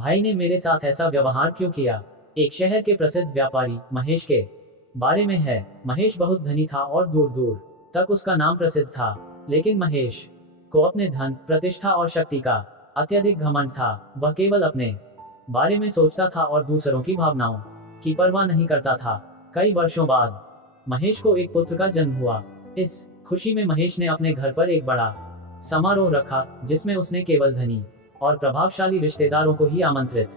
भाई ने मेरे साथ ऐसा व्यवहार क्यों किया? एक शहर के प्रसिद्ध व्यापारी महेश के बारे में है। महेश बहुत धनी था और दूर दूर तक उसका नाम प्रसिद्ध था। लेकिन महेश को अपने धन, प्रतिष्ठा और शक्ति का अत्यधिक घमंड था। वह केवल अपने बारे में सोचता था और दूसरों की भावनाओं की परवाह नहीं करता था। कई वर्षों बाद महेश को एक पुत्र का जन्म हुआ। इस खुशी में महेश ने अपने घर पर एक बड़ा समारोह रखा, जिसमें उसने केवल धनी और प्रभावशाली रिश्तेदारों को ही आमंत्रित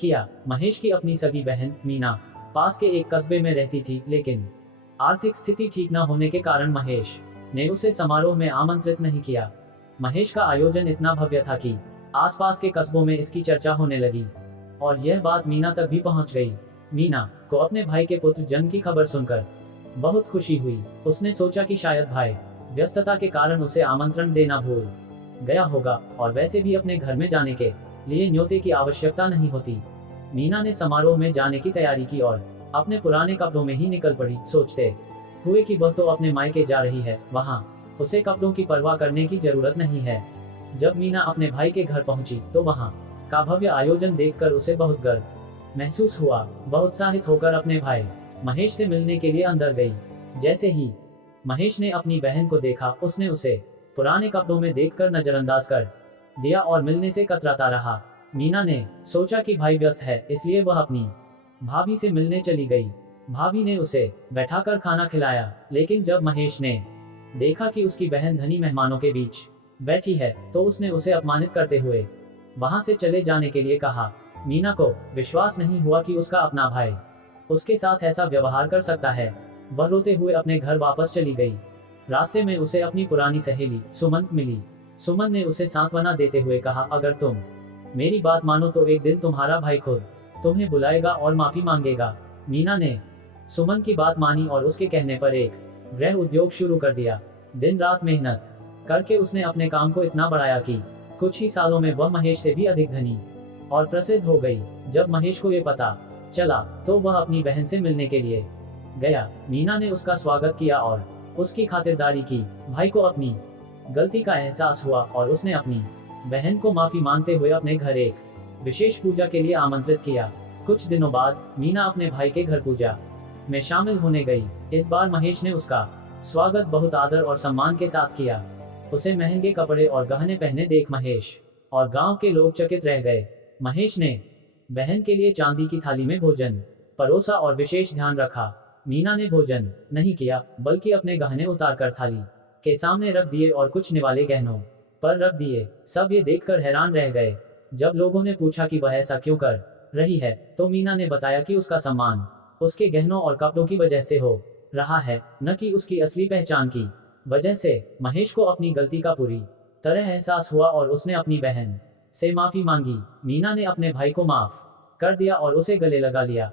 किया। महेश की अपनी सगी बहन मीना पास के एक कस्बे में रहती थी, लेकिन आर्थिक स्थिति ठीक न होने के कारण महेश ने उसे समारोह में आमंत्रित नहीं किया। महेश का आयोजन इतना भव्य था कि आसपास के कस्बों में इसकी चर्चा होने लगी और यह बात मीना तक भी पहुंच गई। मीना को अपने भाई के पुत्र जन्म की खबर सुनकर बहुत खुशी हुई। उसने सोचा कि शायद भाई व्यस्तता के कारण उसे आमंत्रण देना भूल गया होगा और वैसे भी अपने घर में जाने के लिए न्योते की आवश्यकता नहीं होती। मीना ने समारोह में जाने की तैयारी की और अपने पुराने कपड़ों में ही निकल पड़ी, सोचते हुए कि वह तो अपने मायके जा रही है, वहां उसे कपड़ों की परवाह करने की जरूरत नहीं है। जब मीना अपने भाई के घर पहुंची तो वहां का भव्य आयोजन देखकर उसे बहुत गर्व महसूस हुआ। वह उत्साहित होकर अपने भाई महेश से मिलने के लिए अंदर गई। जैसे ही महेश ने अपनी बहन को देखा, उसने उसे पुराने कपड़ों में देखकर नजरअंदाज कर दिया और मिलने से कतराता रहा। मीना ने सोचा कि भाई व्यस्त है, इसलिए वह अपनी भाभी से मिलने चली गई। भाभी ने उसे बैठाकर खाना खिलाया, लेकिन जब महेश ने देखा कि उसकी बहन धनी मेहमानों के बीच बैठी है, तो उसने उसे अपमानित करते हुए वहां से चले जाने के लिए कहा। मीना को विश्वास नहीं हुआ कि उसका अपना भाई उसके साथ ऐसा व्यवहार कर सकता है। वह रोते हुए अपने घर वापस चली गई। रास्ते में उसे अपनी पुरानी सहेली सुमन मिली। सुमन ने उसे सांत्वना देते हुए कहा, अगर तुम मेरी बात मानो तो एक दिन तुम्हारा भाई खुद तुम्हें बुलाएगा और माफी मांगेगा। मीना ने सुमन की बात मानी और उसके कहने पर एक गृह उद्योग शुरू कर दिया। दिन रात मेहनत करके उसने अपने काम को इतना बढ़ाया कि कुछ ही सालों में वह महेश से भी अधिक धनी और प्रसिद्ध हो गई। जब महेश को ये पता चला तो वह अपनी बहन से मिलने के लिए गया। मीना ने उसका स्वागत किया और उसकी खातिरदारी की। भाई को अपनी गलती का एहसास हुआ और उसने अपनी बहन को माफी मांगते हुए अपने घर एक विशेष पूजा के लिए आमंत्रित किया। कुछ दिनों बाद मीना अपने भाई के घर पूजा में शामिल होने गई। इस बार महेश ने उसका स्वागत बहुत आदर और सम्मान के साथ किया। उसे महंगे कपड़े और गहने पहने देख महेश और गांव के लोग चकित रह गए। महेश ने बहन के लिए चांदी की थाली में भोजन परोसा और विशेष ध्यान रखा। मीना ने भोजन नहीं किया, बल्कि अपने गहने उतारकर थाली के सामने रख दिए और कुछ निवाले गहनों पर रख दिए। सब ये देखकर हैरान रह गए। जब लोगों ने पूछा कि वह ऐसा क्यों कर रही है, तो मीना ने बताया कि उसका सम्मान उसके गहनों और कपड़ों की वजह से हो रहा है, न कि उसकी असली पहचान की वजह से। महेश को अपनी गलती का पूरी तरह एहसास हुआ और उसने अपनी बहन से माफी मांगी। मीना ने अपने भाई को माफ कर दिया और उसे गले लगा लिया।